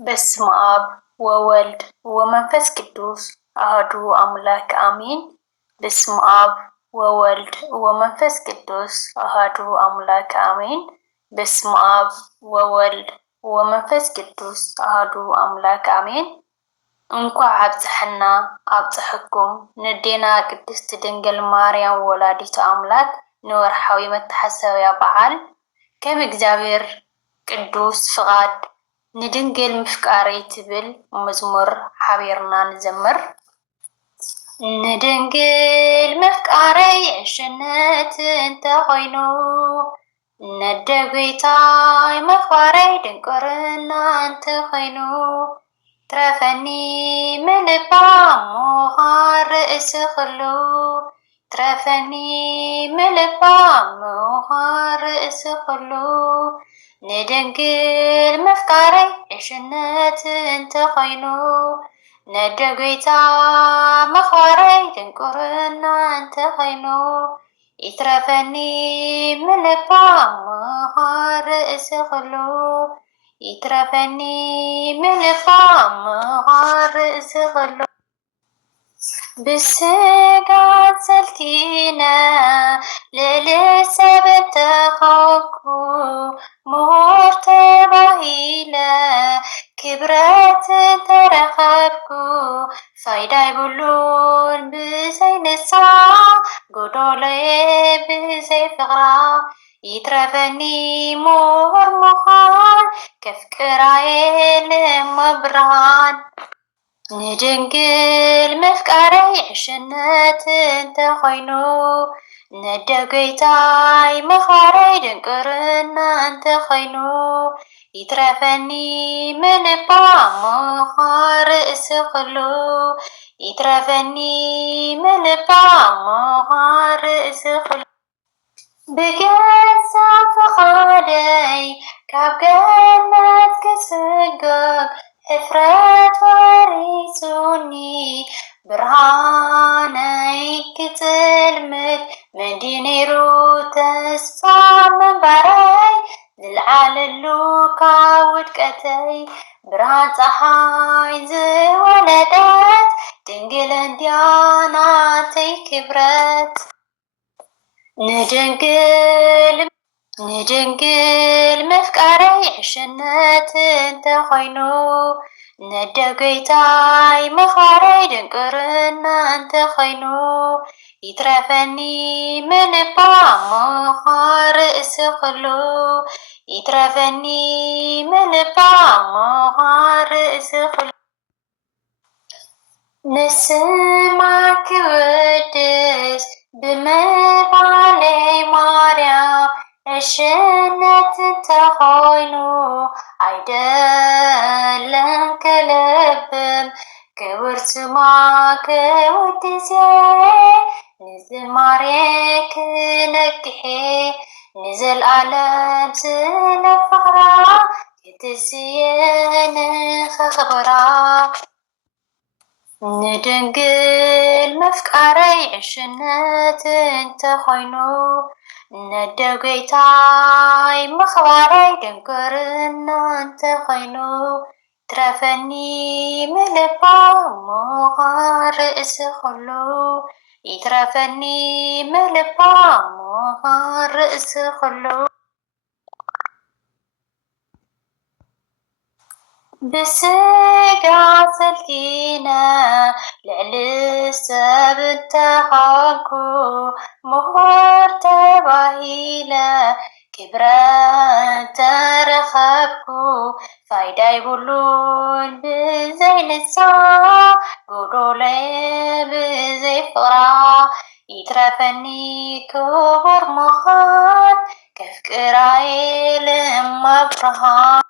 በስመ አብ ወወልድ ወመንፈስ ቅዱስ አሐዱ አምላክ አሜን። በስመ አብ ወወልድ ወመንፈስ ቅዱስ አሐዱ አምላክ አሜን። በስመ አብ ወወልድ ወመንፈስ ቅዱስ አሐዱ አምላክ አሜን። እንኳዕ አብጽሐና አብጽሕኩም ንዴና ቅድስት ድንግል ማርያም ወላዲተ አምላክ ንወርሓዊ መታሰብያ በዓል ከም እግዚአብሔር ቅዱስ ፍቃድ ንድንግል ምፍቃረይ ትብል መዝሙር ሓቢርና ንዘምር። ንድንግል ምፍቃረይ ዕሽነት እንተኾይኑ ነደጉይታይ መኽባረይ ድንቁርና እንተኾይኑ ትረፈኒ ምልባ ምዃን ርእሲ ኩሉ ትረፈኒ ምልባ ምዃን ርእሲ ኩሉ ንድንግል ምፍቃረይ ዕሽነት እንተኾይኑ ነደጉይታ መኽባረይ ድንቁርና እንተኾይኑ ይትረፈኒ ምልባ ምዃን ርእሲ ኩሉ ይትረፈኒ ምልባ ምዃን ርእሲ ኩሉ ብስጋ ሰልቲነ ልዕሊ ሰብ እንተኾንኩ ምሁር ተባሂለ ክብረት እንተረኸብኩ ፋይዳ ይብሉን ብዘይ ንሳ ጎዶለየ ብዘይ ፍቕራ ይትረፈኒ ምሁር ምዃን ከፍቅራየ ልመብርሃን ንድንግል ምፍቃረይ ዕሽነት እንተኾይኑ ነደጉይታይ መኽባረይ ድንቁርና እንተኾይኑ ይትረፈኒ ምልባ ምዃን ርእሲ ኩሉ ይትረፈኒ ምልባ ምዃን ርእሲ ኩሉ ብገዛ ፈቓደይ ካብ ገነት ክስጎግ ሕፍረት ወሪሱኒ ብርሃነይ ክጽልምት ምንዲ ነይሩ ተስፋ ምንባረይ ዝለዓለሉ ካብ ውድቀተይ ብርሃን ፀሓይ ዝወለደት ድንግል እንድያናተይ ክብረት ንድንግል ምፍቃረይ ዕሽነት እንተኾይኑ ነደጉይታይ መኽባረይ ድንቁርና እንተኾይኑ ይትረፈኒ ምልባ ምዃን ርእሲ ኩሉ ይትረፈኒ ምልባ ምዃን ርእሲ ኩሉ ንስማ ክውድስ ብምባለይ ማርያም ዕሽነት እንተኾይኑ አይደለም ከልብም ክብር ስማ ክውድስ ንዝማሬ ክነግሔ ንዘለዓለም ስለ ፍቕራ ክትስየ ንኸኽብራ ንድንግል ምፍቃረይ ዕሽነት እንተኾይኑ ነደጉይታይ መኽባረይ ድንቁርና እንተኾይኑ ትረፈኒ ምልባ ምዃን ርእሲ ኩሉ ይትረፈኒ ምልባ ምዃን ርእሲ ኩሉ ብስጋ ሰልቲነ ልዕሊ ሰብ እንተኾንኩ ምሁር ተባሂለ ክብረት ተረኸብኩ ፋይዳ ይብሉን ብዘይ ንሳ ጎዶለየ ብዘይ ፍቕራ ይትረፈኒ ክቡር ምዃን ከፍቅራየ ልመብርሃን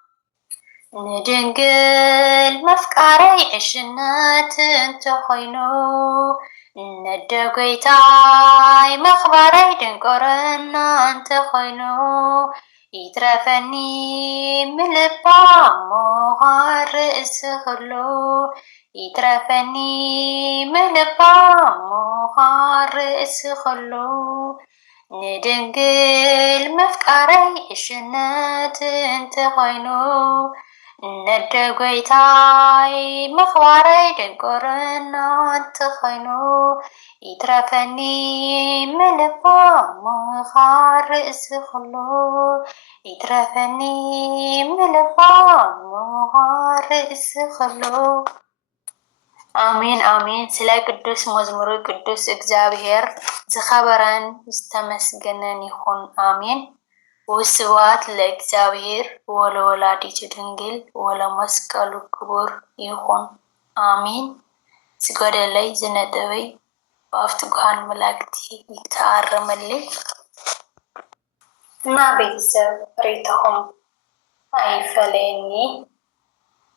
ንድንግል ምፍቃረይ ዕሽነት እንተኾይኑ ነደጉይታይ መኽባረይ ድንቁርና እንተኾይኑ ይትረፈኒ ምልባ ምዃን ርእሲ ኩሉ ይትረፈኒ ምልባ ምዃን ርእሲ ኩሉ ندنقل مفكاري الشنات انت خينو ندقويتاي مخباري دنقرنا انت خينو يترفني ملبا مخار رأس خلو يترفني ملبا مخار رأس خلو آمين آمين سلا قدوس مزمور قدوس እግዚአብሔር ዝኸበረን ዝተመስገነን ይኹን አሜን። ወስብሐት ለእግዚአብሔር ወለወላዲቱ ድንግል ወለመስቀሉ ክቡር ይኹን አሜን። ዝጎደለይ ዝነጠበይ በአፍቲ ጉሃን መላእክቲ ይተአረመልኝ እና ቤተሰብ ሬትኹም አይፈለየኒ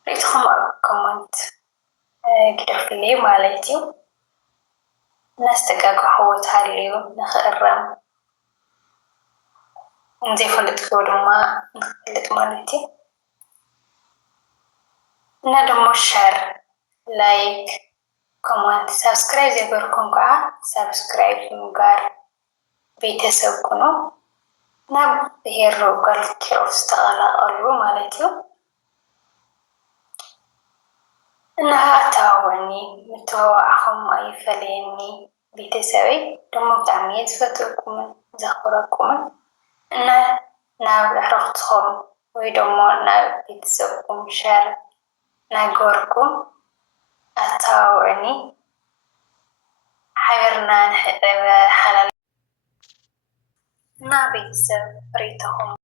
ሬትኹም ኣብ ኮመንት ግደፍልይ ማለት እዩ እናስተጋግሕዎ ተሃልዩ ንኽእረም እንዘይፈልጥ ክው ድማ ንክፍልጥ ማለት እዩ እና ደሞ ሸር ላይክ ኮመንት ሰብስክራይብ ዘይገበርኩም ከዓ ሰብስክራይብ ምግባር ቤተሰብ ኩኑ ናብ ብሄር ጓል ኪሮስ ተቐላቐሉ ማለት እዩ እና ኣተዋወኒ ምትዋዋዕኹም ኣይፈለየኒ ቤተሰበይ ደሞ ብጣዕሚ እየ ዝፈትወኩምን ዘኽብረኩምን እና ናብ ኣዕርኽትኹም ወይ ደሞ ናብ ቤተሰብኩም ሸር ናገበርኩም ኣተዋውዕኒ ሓቢርና ንሕጠበ ሓላል እና ቤተሰብ ሬትኹም